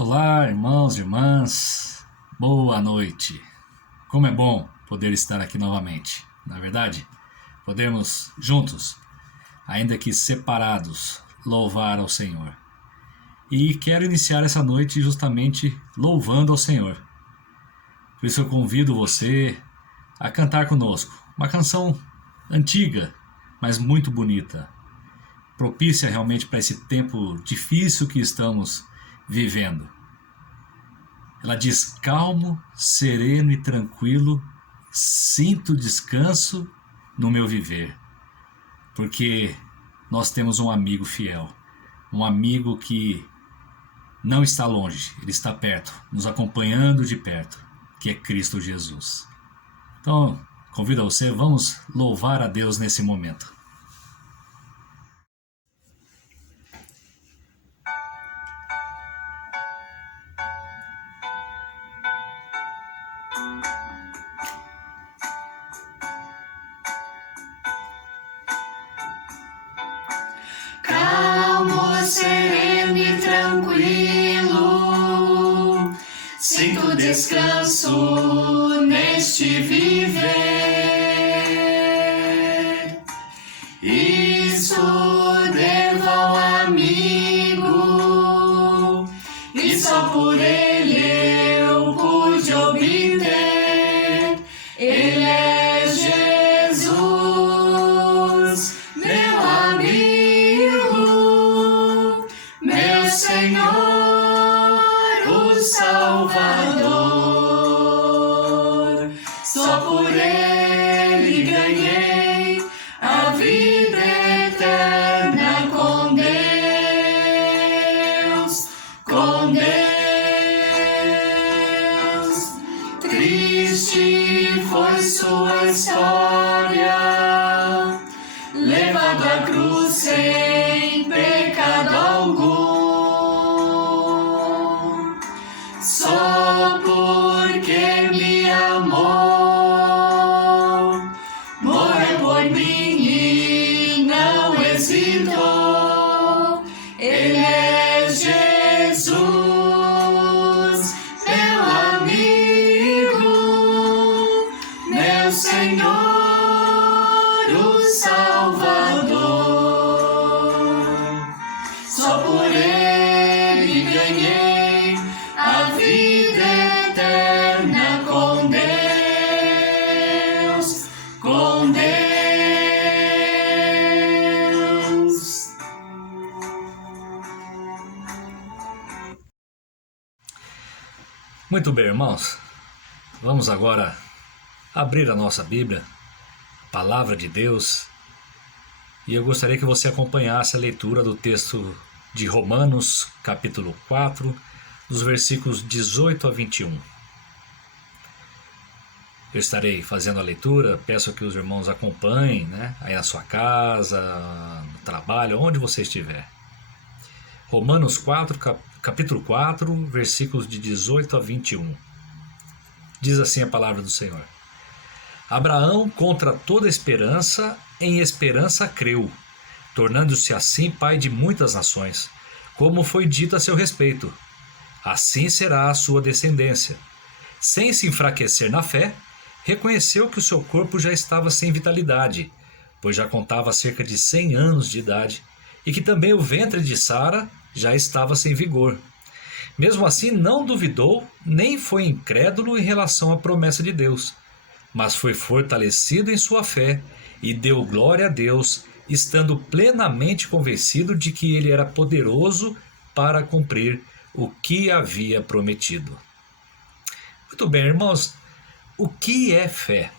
Olá, irmãos e irmãs, boa noite. Como é bom poder estar aqui novamente. Na verdade, podemos juntos, ainda que separados, louvar ao Senhor. E quero iniciar essa noite justamente louvando ao Senhor. Por isso eu convido você a cantar conosco uma canção antiga, mas muito bonita, propícia realmente para esse tempo difícil que estamos vivendo. Ela diz: calmo, sereno e tranquilo, sinto descanso no meu viver, porque nós temos um amigo fiel, um amigo que não está longe, ele está perto, nos acompanhando de perto, que é Cristo Jesus. Então, convido você, vamos louvar a Deus nesse momento. Calmo, sereno e tranquilo, sinto descanso neste viver. Isso devo ao amigo, e só por ele eu pude obter. Ele é Jesus, meu amigo, meu Senhor, o Salvador. Só por ele ganhei a vida eterna com Deus, com Deus. Triste foi sua história, levado à cruz sem pecado algum, só porque me amou, morreu por mim e não hesitou. Ele é Jesus, meu amigo, meu Senhor, o Salvador. Só por ele ganhei a vida eterna com Deus, com Deus. Muito bem, irmãos. Vamos agora abrir a nossa Bíblia, a Palavra de Deus, e eu gostaria que você acompanhasse a leitura do texto de Romanos, capítulo 4, dos versículos 18 a 21. Eu estarei fazendo a leitura, peço que os irmãos acompanhem, aí na sua casa, no trabalho, onde você estiver. Romanos 4, capítulo 4, versículos de 18 a 21. Diz assim a palavra do Senhor: Abraão, contra toda esperança, em esperança creu, tornando-se assim pai de muitas nações, como foi dito a seu respeito. Assim será a sua descendência. Sem se enfraquecer na fé, reconheceu que o seu corpo já estava sem vitalidade, pois já contava cerca de 100 anos de idade, e que também o ventre de Sara já estava sem vigor. Mesmo assim, não duvidou, nem foi incrédulo em relação à promessa de Deus, mas foi fortalecido em sua fé e deu glória a Deus, estando plenamente convencido de que ele era poderoso para cumprir o que havia prometido. Muito bem, irmãos, o que é fé?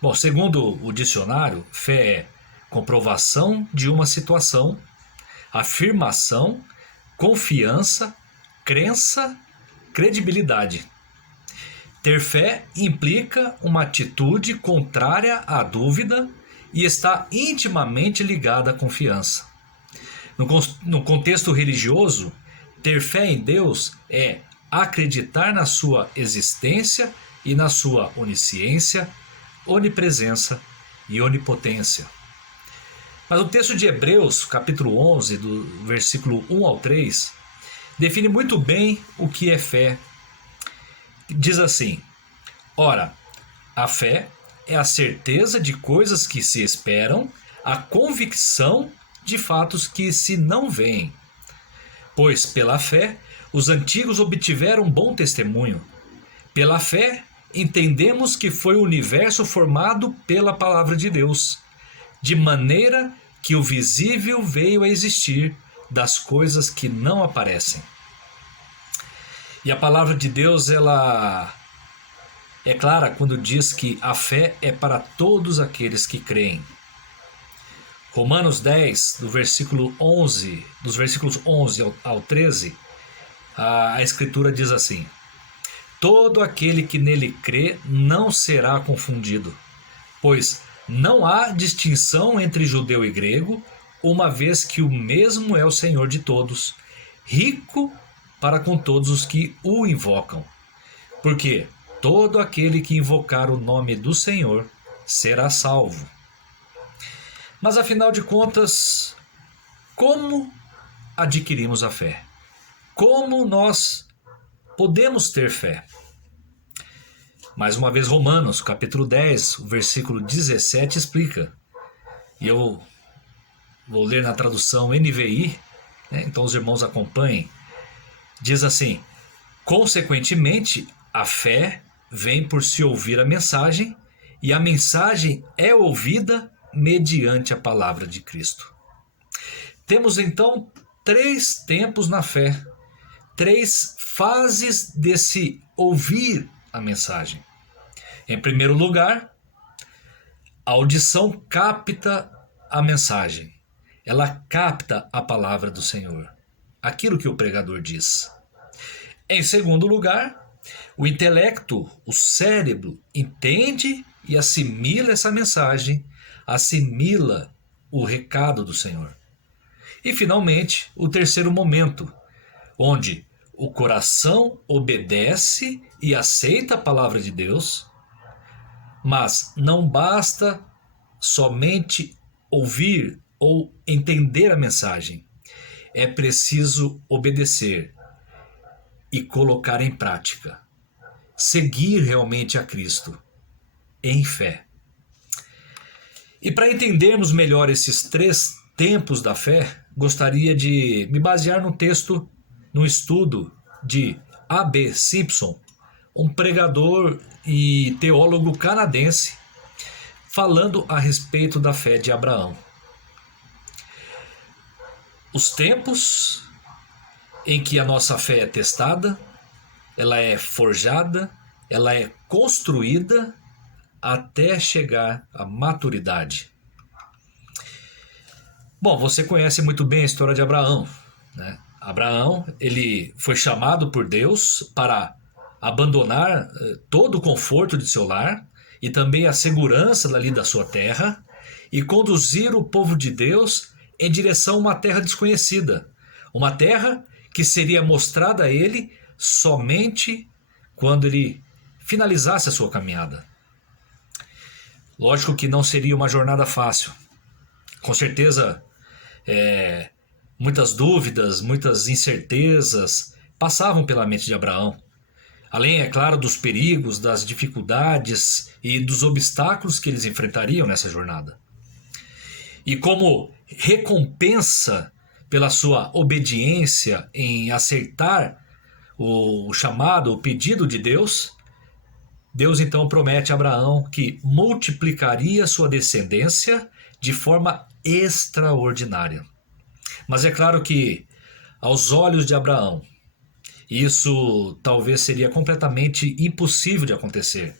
Bom, segundo o dicionário, fé é comprovação de uma situação, afirmação, confiança, crença, credibilidade. Ter fé implica uma atitude contrária à dúvida e está intimamente ligada à confiança. No contexto religioso, ter fé em Deus é acreditar na sua existência e na sua onisciência, onipresença e onipotência. Mas o texto de Hebreus, capítulo 11, do versículo 1 ao 3, define muito bem o que é fé. Diz assim: ora, a fé é a certeza de coisas que se esperam, a convicção de fatos que se não veem. Pois pela fé os antigos obtiveram bom testemunho. Pela fé entendemos que foi o universo formado pela palavra de Deus, de maneira que o visível veio a existir das coisas que não aparecem. E a palavra de Deus, ela é clara quando diz que a fé é para todos aqueles que creem. Romanos 10, dos versículos 11 ao 13, a Escritura diz assim: todo aquele que nele crê não será confundido, pois não há distinção entre judeu e grego, uma vez que o mesmo é o Senhor de todos, rico para com todos os que o invocam. Porque todo aquele que invocar o nome do Senhor será salvo. Mas afinal de contas, como adquirimos a fé? Como nós podemos ter fé? Mais uma vez, Romanos, capítulo 10, o versículo 17 explica. E eu vou ler na tradução NVI, né? Então os irmãos acompanhem. Diz assim: consequentemente, a fé vem por se ouvir a mensagem, e a mensagem é ouvida mediante a palavra de Cristo. Temos então 3 tempos na fé, 3 fases desse ouvir a mensagem. Em primeiro lugar, a audição capta a mensagem. Ela capta a palavra do Senhor, aquilo que o pregador diz. Em segundo lugar, o intelecto, o cérebro, entende e assimila essa mensagem, assimila o recado do Senhor. E finalmente, o terceiro momento, onde o coração obedece e aceita a palavra de Deus, mas não basta somente ouvir ou entender a mensagem. É preciso obedecer e colocar em prática. Seguir realmente a Cristo em fé. E para entendermos melhor esses 3 tempos da fé, gostaria de me basear no texto, no estudo de A.B. Simpson, um pregador e teólogo canadense, falando a respeito da fé de Abraão. Os tempos em que a nossa fé é testada, ela é forjada, ela é construída até chegar à maturidade. Bom, você conhece muito bem a história de Abraão, né? Abraão, ele foi chamado por Deus para abandonar todo o conforto de seu lar e também a segurança dali da sua terra e conduzir o povo de Deus em direção a uma terra desconhecida, uma terra que seria mostrada a ele somente quando ele finalizasse a sua caminhada. Lógico que não seria uma jornada fácil. Com certeza, muitas dúvidas, muitas incertezas passavam pela mente de Abraão. Além, é claro, dos perigos, das dificuldades e dos obstáculos que eles enfrentariam nessa jornada. E como recompensa pela sua obediência em aceitar o chamado, o pedido de Deus, Deus então promete a Abraão que multiplicaria sua descendência de forma extraordinária. Mas é claro que, aos olhos de Abraão, isso talvez seria completamente impossível de acontecer.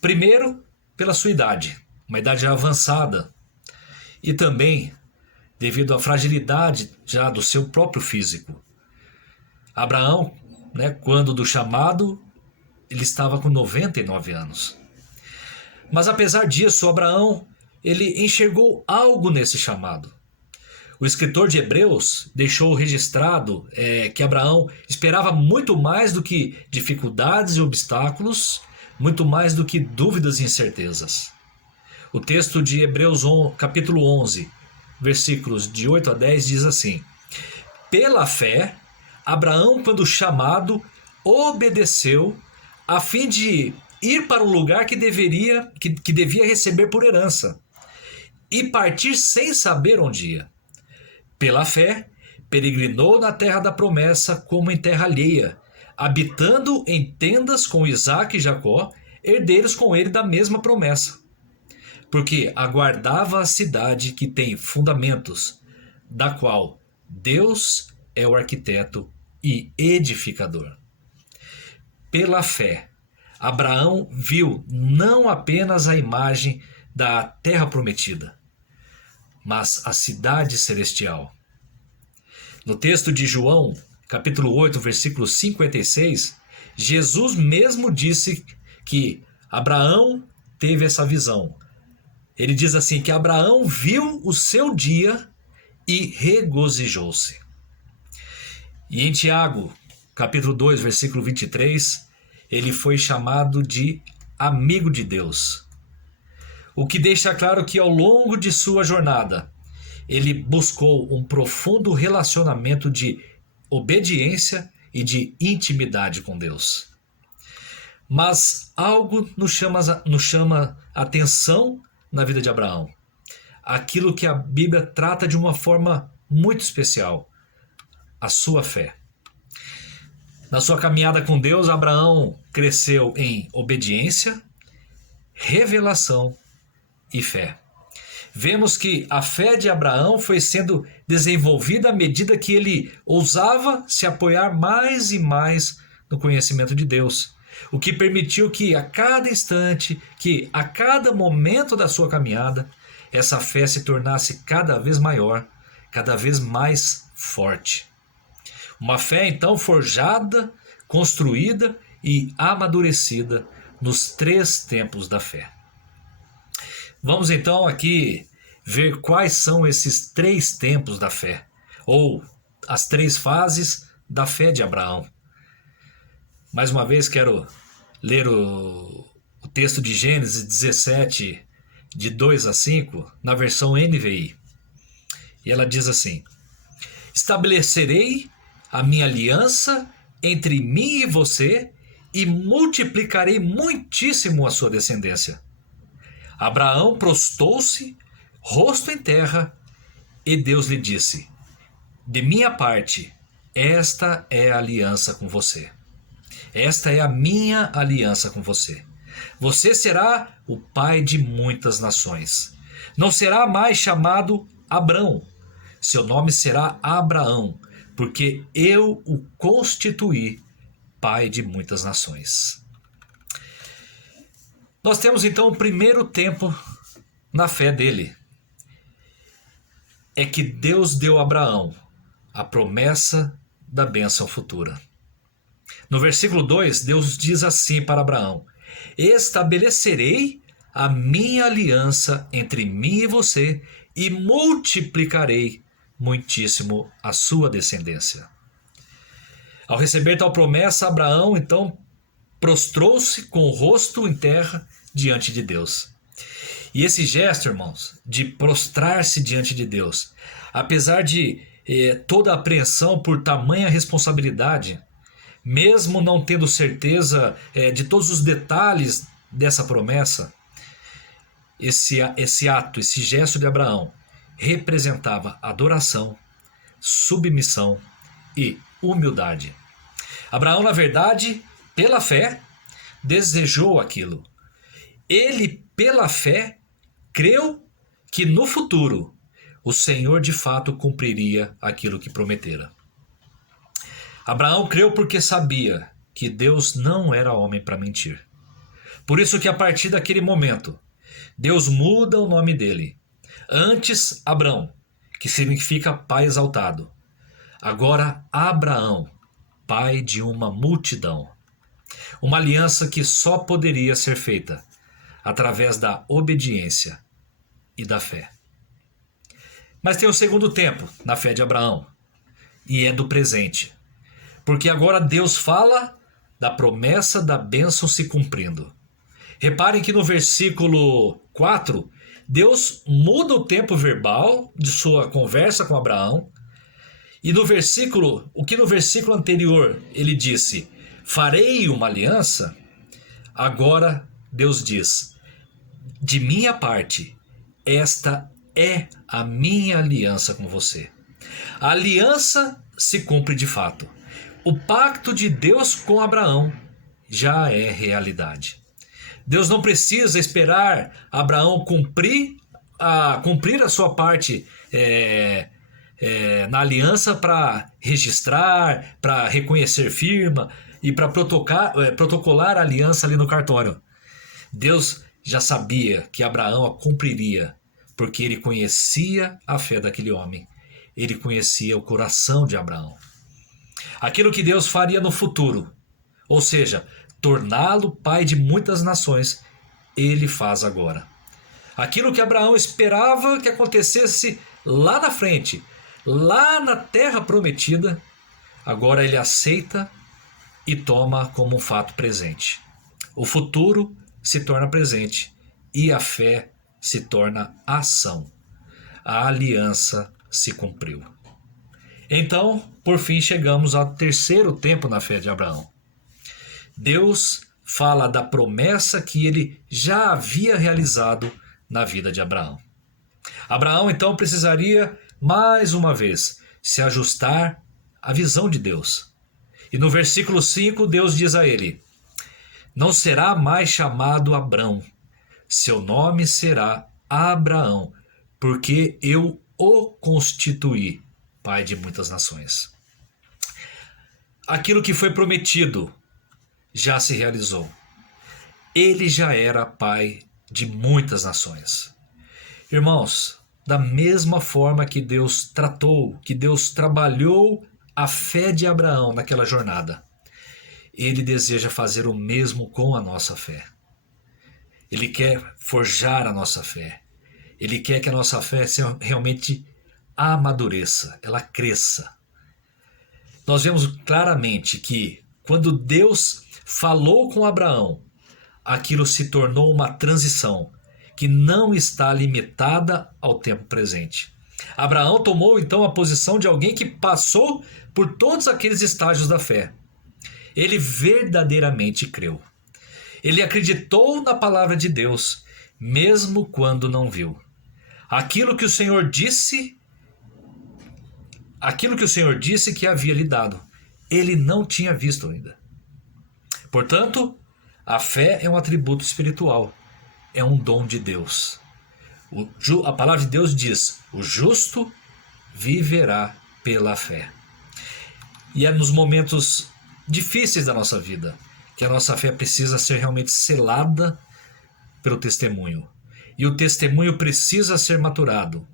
Primeiro, pela sua idade, uma idade já avançada, e também devido à fragilidade já do seu próprio físico. Abraão, quando do chamado, ele estava com 99 anos. Mas apesar disso, Abraão, ele enxergou algo nesse chamado. O escritor de Hebreus deixou registrado que Abraão esperava muito mais do que dificuldades e obstáculos, muito mais do que dúvidas e incertezas. O texto de Hebreus capítulo 11, versículos de 8 a 10 diz assim: pela fé, Abraão, quando chamado, obedeceu a fim de ir para o lugar que devia receber por herança e partir sem saber onde ia. Pela fé, peregrinou na terra da promessa como em terra alheia, habitando em tendas com Isaque e Jacó, herdeiros com ele da mesma promessa. Porque aguardava a cidade que tem fundamentos, da qual Deus é o arquiteto e edificador. Pela fé, Abraão viu não apenas a imagem da terra prometida, mas a cidade celestial. No texto de João, capítulo 8, versículo 56, Jesus mesmo disse que Abraão teve essa visão. Ele diz assim, que Abraão viu o seu dia e regozijou-se. E em Tiago, capítulo 2, versículo 23, ele foi chamado de amigo de Deus. O que deixa claro que ao longo de sua jornada, ele buscou um profundo relacionamento de obediência e de intimidade com Deus. Mas algo nos chama atenção na vida de Abraão. Aquilo que a Bíblia trata de uma forma muito especial, a sua fé. Na sua caminhada com Deus, Abraão cresceu em obediência, revelação e fé. Vemos que a fé de Abraão foi sendo desenvolvida à medida que ele ousava se apoiar mais e mais no conhecimento de Deus, o que permitiu que a cada instante, que a cada momento da sua caminhada, essa fé se tornasse cada vez maior, cada vez mais forte. Uma fé então forjada, construída e amadurecida nos 3 tempos da fé. Vamos então aqui ver quais são esses 3 tempos da fé, ou as 3 fases da fé de Abraão. Mais uma vez quero ler o texto de Gênesis 17, de 2 a 5, na versão NVI. E ela diz assim: estabelecerei a minha aliança entre mim e você e multiplicarei muitíssimo a sua descendência. Abraão prostou-se, rosto em terra, e Deus lhe disse: de minha parte, esta é a aliança com você. Esta é a minha aliança com você. Você será o pai de muitas nações. Não será mais chamado Abrão. Seu nome será Abraão, porque eu o constituí pai de muitas nações. Nós temos então o primeiro tempo na fé dele. É que Deus deu a Abraão a promessa da bênção futura. No versículo 2, Deus diz assim para Abraão: estabelecerei a minha aliança entre mim e você e multiplicarei muitíssimo a sua descendência. Ao receber tal promessa, Abraão então prostrou-se com o rosto em terra diante de Deus. E esse gesto, irmãos, de prostrar-se diante de Deus, apesar de toda a apreensão por tamanha responsabilidade, mesmo não tendo certeza de todos os detalhes dessa promessa, esse ato, esse gesto de Abraão representava adoração, submissão e humildade. Abraão, na verdade, pela fé, desejou aquilo. Ele, pela fé, creu que no futuro o Senhor de fato cumpriria aquilo que prometera. Abraão creu porque sabia que Deus não era homem para mentir. Por isso que a partir daquele momento, Deus muda o nome dele. Antes, Abrão, que significa pai exaltado. Agora, Abraão, pai de uma multidão. Uma aliança que só poderia ser feita através da obediência e da fé. Mas tem o segundo tempo na fé de Abraão, e é do presente. Porque agora Deus fala da promessa da bênção se cumprindo. Reparem que no versículo 4, Deus muda o tempo verbal de sua conversa com Abraão E no versículo, o que no versículo anterior ele disse, farei uma aliança, agora Deus diz, de minha parte, esta é a minha aliança com você. A aliança se cumpre de fato. O pacto de Deus com Abraão já é realidade. Deus não precisa esperar Abraão cumprir a sua parte na aliança para registrar, para reconhecer firma e para protocolar a aliança ali no cartório. Deus já sabia que Abraão a cumpriria, porque ele conhecia a fé daquele homem. Ele conhecia o coração de Abraão. Aquilo que Deus faria no futuro, ou seja, torná-lo pai de muitas nações, ele faz agora. Aquilo que Abraão esperava que acontecesse lá na frente, lá na terra prometida, agora ele aceita e toma como um fato presente. O futuro se torna presente e a fé se torna ação. A aliança se cumpriu. Então, por fim, chegamos ao terceiro tempo na fé de Abraão. Deus fala da promessa que ele já havia realizado na vida de Abraão. Abraão, então, precisaria, mais uma vez, se ajustar à visão de Deus. E no versículo 5, Deus diz a ele, não será mais chamado Abrão, seu nome será Abraão, porque eu o constituí pai de muitas nações. Aquilo que foi prometido já se realizou. Ele já era pai de muitas nações. Irmãos, da mesma forma que Deus tratou, que Deus trabalhou a fé de Abraão naquela jornada, Ele deseja fazer o mesmo com a nossa fé. Ele quer forjar a nossa fé. Ele quer que a nossa fé realmente amadureça, ela cresça. Nós vemos claramente que quando Deus falou com Abraão, aquilo se tornou uma transição que não está limitada ao tempo presente. Abraão tomou então a posição de alguém que passou por todos aqueles estágios da fé. Ele verdadeiramente creu. Ele acreditou na palavra de Deus, mesmo quando não viu. Aquilo que o Senhor disse que havia lhe dado, ele não tinha visto ainda. Portanto, a fé é um atributo espiritual, é um dom de Deus. A palavra de Deus diz, o justo viverá pela fé. E é nos momentos difíceis da nossa vida que a nossa fé precisa ser realmente selada pelo testemunho. E o testemunho precisa ser maturado,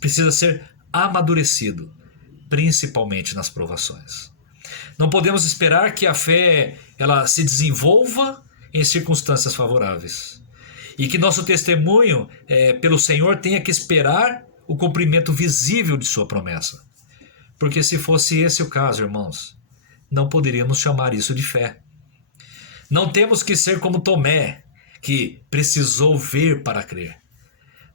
precisa ser amadurecido, principalmente nas provações. Não podemos esperar que a fé ela se desenvolva em circunstâncias favoráveis. E que nosso testemunho pelo Senhor tenha que esperar o cumprimento visível de sua promessa. Porque se fosse esse o caso, irmãos, não poderíamos chamar isso de fé. Não temos que ser como Tomé, que precisou ver para crer,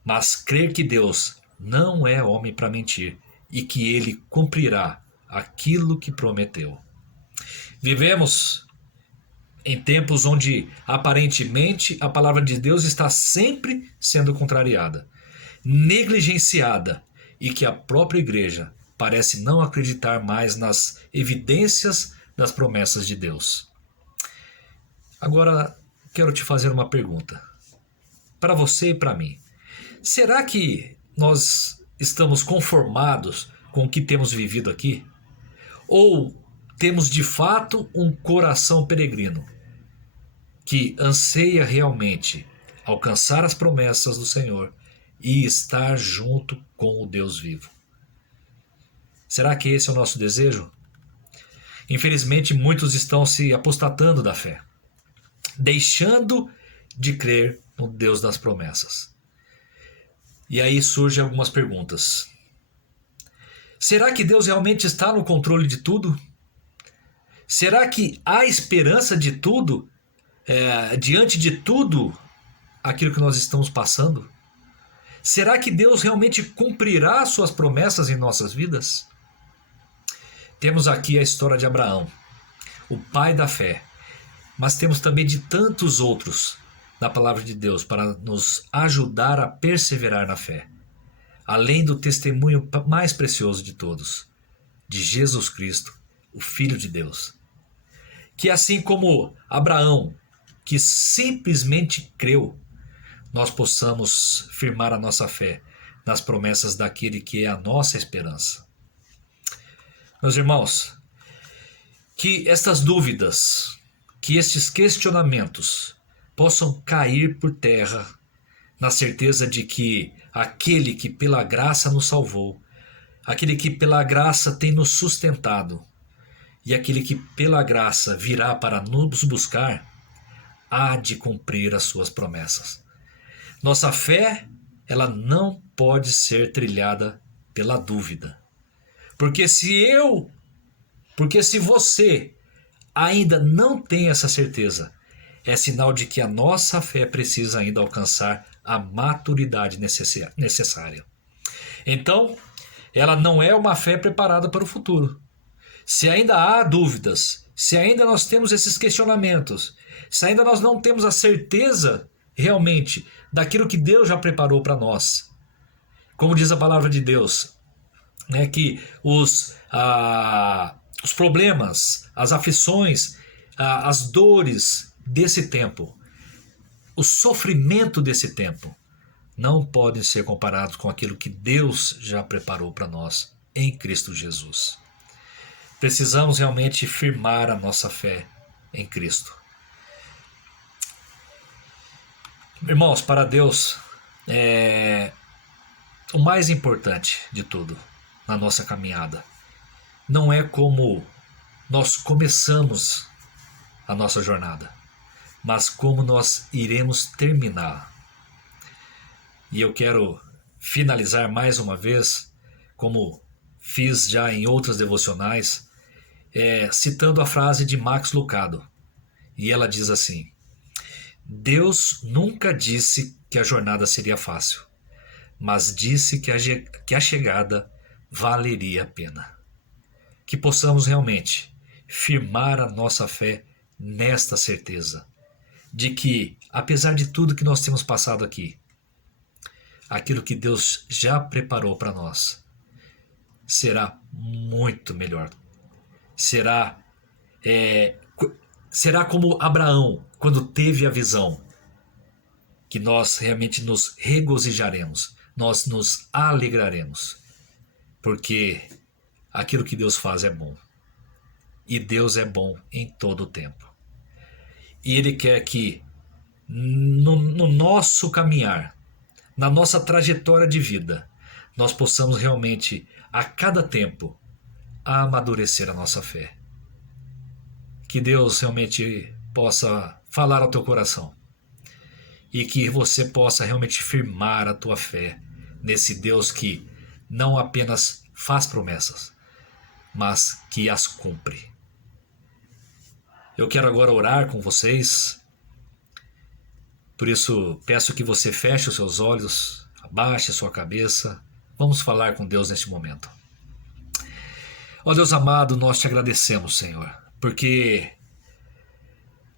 mas crer que Deus não é homem para mentir e que ele cumprirá aquilo que prometeu. Vivemos em tempos onde aparentemente a palavra de Deus está sempre sendo contrariada, negligenciada e que a própria igreja parece não acreditar mais nas evidências das promessas de Deus. Agora, quero te fazer uma pergunta, para você e para mim. Será que nós estamos conformados com o que temos vivido aqui? Ou temos de fato um coração peregrino, que anseia realmente alcançar as promessas do Senhor e estar junto com o Deus vivo? Será que esse é o nosso desejo? Infelizmente, muitos estão se apostatando da fé, deixando de crer no Deus das promessas. E aí surgem algumas perguntas. Será que Deus realmente está no controle de tudo? Será que há esperança de tudo, diante de tudo aquilo que nós estamos passando? Será que Deus realmente cumprirá suas promessas em nossas vidas? temos aqui a história de Abraão, o pai da fé, mas temos também de tantos outros na palavra de Deus para nos ajudar a perseverar na fé, além do testemunho mais precioso de todos, de Jesus Cristo, o Filho de Deus. Que assim como Abraão, que simplesmente creu, nós possamos firmar a nossa fé nas promessas daquele que é a nossa esperança. Meus irmãos, que estas dúvidas, que estes questionamentos possam cair por terra, na certeza de que aquele que pela graça nos salvou, aquele que pela graça tem nos sustentado e aquele que pela graça virá para nos buscar, há de cumprir as suas promessas. Nossa fé, ela não pode ser trilhada pela dúvida. Porque se você ainda não tem essa certeza, é sinal de que a nossa fé precisa ainda alcançar a maturidade necessária. Então, ela não é uma fé preparada para o futuro. Se ainda há dúvidas, se ainda nós temos esses questionamentos, se ainda nós não temos a certeza realmente daquilo que Deus já preparou para nós, como diz a palavra de Deus, né, que os problemas, as aflições, as dores desse tempo, o sofrimento desse tempo, não podem ser comparados com aquilo que Deus já preparou para nós em Cristo Jesus. Precisamos realmente firmar a nossa fé em Cristo. Irmãos, para Deus, o mais importante de tudo na nossa caminhada não é como nós começamos a nossa jornada, mas como nós iremos terminar. E eu quero finalizar mais uma vez, como fiz já em outras devocionais, citando a frase de Max Lucado. E ela diz assim: Deus nunca disse que a jornada seria fácil, mas disse que a chegada valeria a pena. Que possamos realmente firmar a nossa fé nesta certeza de que, apesar de tudo que nós temos passado aqui, aquilo que Deus já preparou para nós será muito melhor. Será como Abraão, quando teve a visão, que nós realmente nos regozijaremos, nós nos alegraremos, porque aquilo que Deus faz é bom. E Deus é bom em todo o tempo. E Ele quer que no nosso caminhar, na nossa trajetória de vida, nós possamos realmente, a cada tempo, amadurecer a nossa fé. Que Deus realmente possa falar ao teu coração e que você possa realmente firmar a tua fé nesse Deus que não apenas faz promessas, mas que as cumpre. Eu quero agora orar com vocês, por isso peço que você feche os seus olhos, abaixe a sua cabeça, vamos falar com Deus neste momento. Ó Deus amado, nós te agradecemos, Senhor, porque,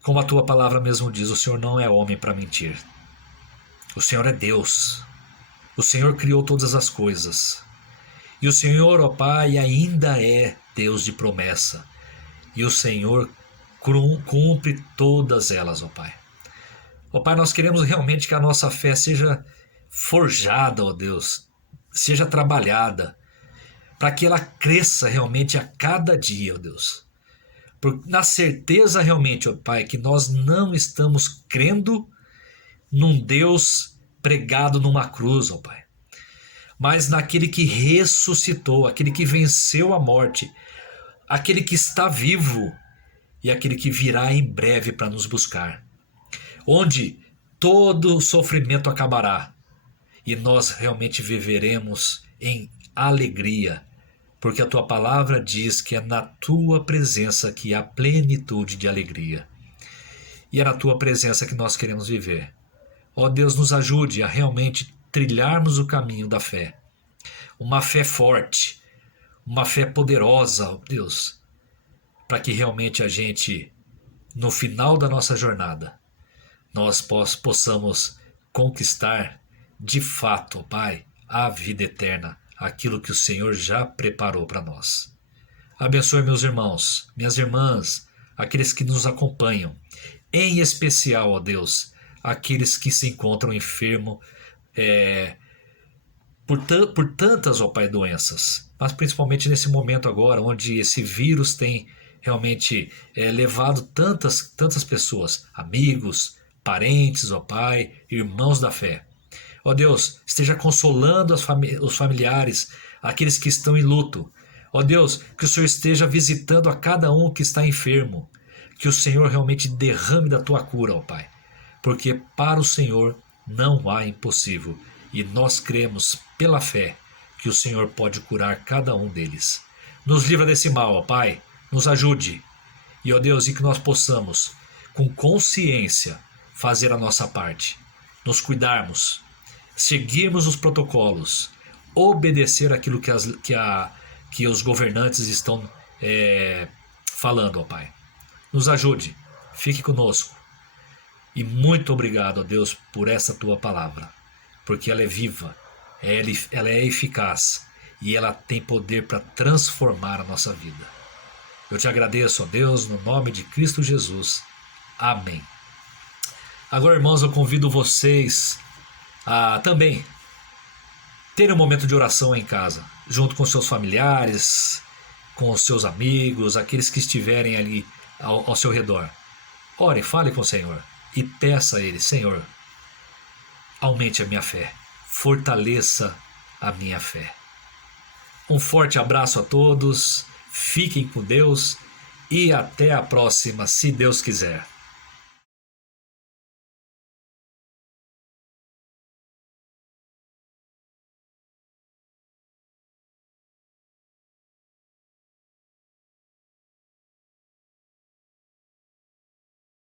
como a tua palavra mesmo diz, o Senhor não é homem para mentir. O Senhor é Deus. O Senhor criou todas as coisas. E o Senhor, ó Pai, ainda é Deus de promessa. E o Senhor cumpre todas elas, ó Pai. Ó Pai, nós queremos realmente que a nossa fé seja forjada, ó Deus, seja trabalhada, para que ela cresça realmente a cada dia, ó Deus. Na certeza realmente, ó Pai, que nós não estamos crendo num Deus pregado numa cruz, ó Pai, mas naquele que ressuscitou, aquele que venceu a morte, aquele que está vivo e aquele que virá em breve para nos buscar, onde todo sofrimento acabará e nós realmente viveremos em alegria, porque a tua palavra diz que é na tua presença que há plenitude de alegria. E é na tua presença que nós queremos viver. Ó Deus, nos ajude a realmente trilharmos o caminho da fé. Uma fé forte, uma fé poderosa, ó Deus, para que realmente a gente, no final da nossa jornada, nós possamos conquistar de fato, ó Pai, a vida eterna, aquilo que o Senhor já preparou para nós. Abençoe meus irmãos, minhas irmãs, aqueles que nos acompanham, em especial, ó Deus, aqueles que se encontram enfermos por tantas, ó Pai, doenças, mas principalmente nesse momento agora, onde esse vírus tem realmente levado tantas pessoas, amigos, parentes, ó Pai, irmãos da fé. Ó Deus, esteja consolando os familiares, aqueles que estão em luto. Ó Deus, que o Senhor esteja visitando a cada um que está enfermo. Que o Senhor realmente derrame da tua cura, ó Pai. Porque para o Senhor não há impossível. E nós cremos pela fé que o Senhor pode curar cada um deles. Nos livra desse mal, ó Pai. Nos ajude. E ó Deus, e que nós possamos, com consciência, fazer a nossa parte. Nos cuidarmos. Seguirmos os protocolos. Obedecer aquilo que os governantes estão falando, ó Pai. Nos ajude, fique conosco. E muito obrigado, ó Deus, por essa tua palavra. Porque ela é viva, ela é eficaz e ela tem poder para transformar a nossa vida. Eu te agradeço, ó Deus, no nome de Cristo Jesus. Amém. Agora, irmãos, eu convido vocês a também terem um momento de oração em casa, junto com seus familiares, com os seus amigos, aqueles que estiverem ali ao seu redor. Ore, fale com o Senhor e peça a Ele: Senhor, aumente a minha fé, fortaleça a minha fé. Um forte abraço a todos, fiquem com Deus e até a próxima, se Deus quiser.